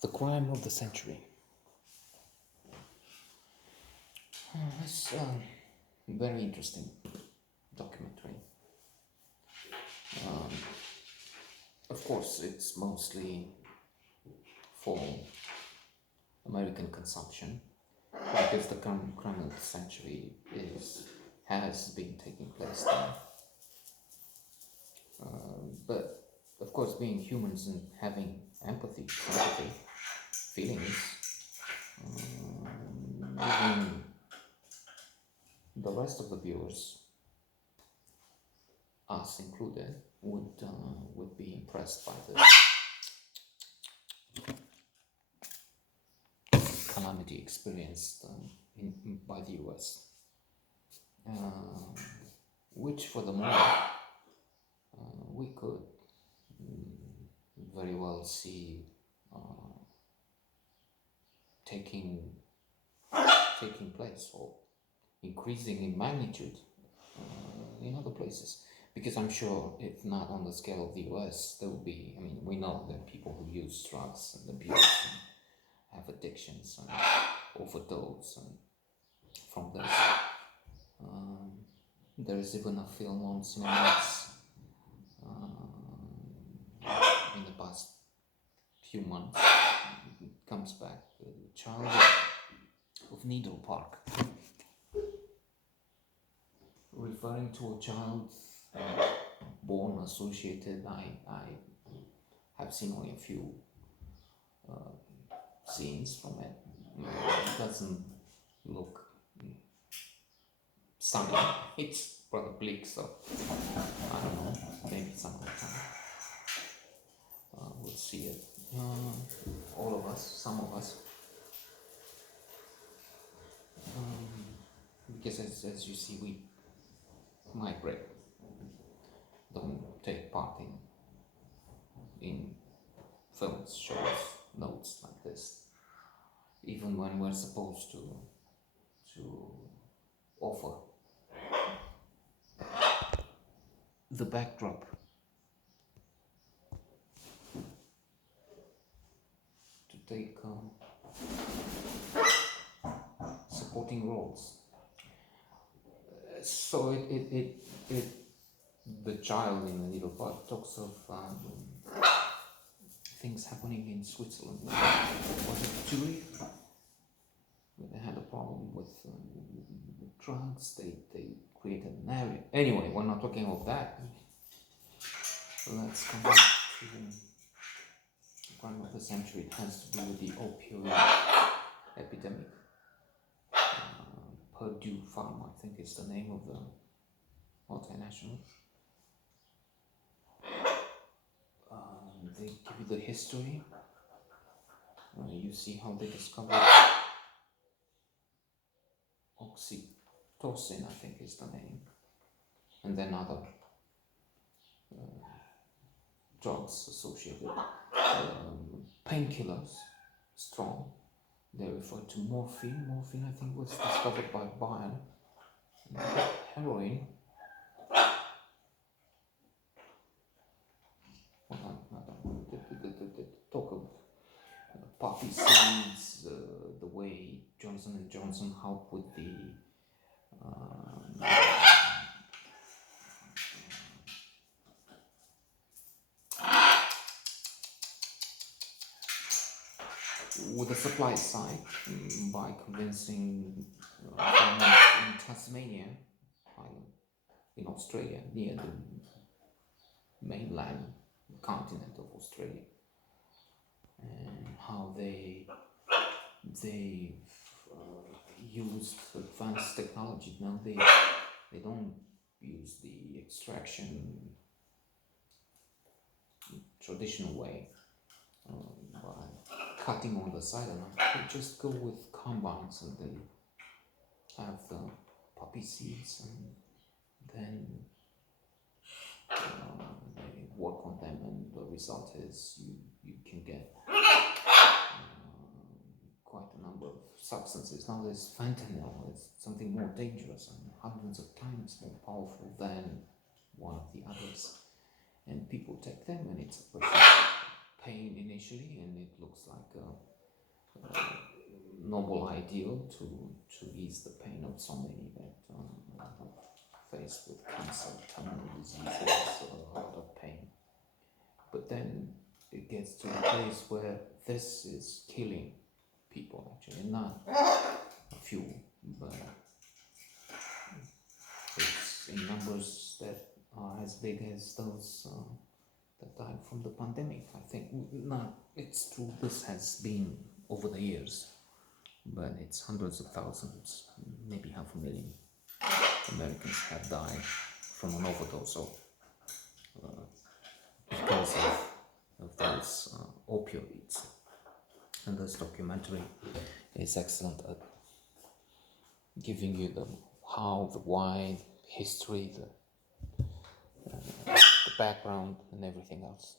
The Crime of the Century. It's a very interesting documentary. Um, of course, it's mostly for American consumption because the crime of the century has been taking place there. But of course, being humans and having sympathy, feelings, even the rest of the viewers, us included, would be impressed by the calamity experienced by the US, which for the moment we could very well see taking place or increasing in magnitude in other places. Because I'm sure, if not on the scale of the US, there will be. I mean, we know that people who use drugs and abuse and have addictions and overdose, and from this, there is even a film on Cinemax in the past few months. It comes back, the child of Needle Park, referring to a child born associated. I have seen only a few scenes from it. It doesn't look sunny. It's rather bleak, so I don't know. Maybe some other time we'll see it. All of us, some of us, because as you see, we migrate, don't take part in films, shows, notes like this, even when we're supposed to offer the backdrop, to take supporting roles. So the child in the Needle Park talks of things happening in Switzerland. Was it Zurich? Where they had a problem with drugs. They created an area. Anyway, we're not talking about that. Let's come back to the crime of the century. It has to do with the opioid epidemic. Purdue Pharma, I think is the name of the multinational. They give you the history. You see how they discovered oxytocin, I think is the name, and then other drugs associated, painkillers, strong. They refer to morphine. Morphine, I think, was discovered by Bayer. Heroin. Talk of poppy seeds, the way Johnson & Johnson helped with the supply side, by convincing farmers in Tasmania, in Australia, near the mainland continent of Australia, and how they use advanced technology. Now they don't use the extraction traditional way, by cutting on the side, and they just go with combines, and they have the poppy seeds, and then they work on them, and the result is you can get quite a number of substances. Now there's fentanyl. It's something more dangerous and hundreds of times more powerful than one of the others, and people take them, and it's a question of pain in initially, and it looks like a noble ideal to ease the pain of so many that are faced with cancer, terminal diseases, a lot of pain. But then it gets to a place where this is killing people, actually, not a few, but it's in numbers that are as big as those that died from the pandemic. I think not. It's true. This has been over the years, but it's hundreds of thousands, maybe 500,000 Americans have died from an overdose of because of those opioids. And this documentary is excellent at giving you the how, the why, history, the background, and everything else.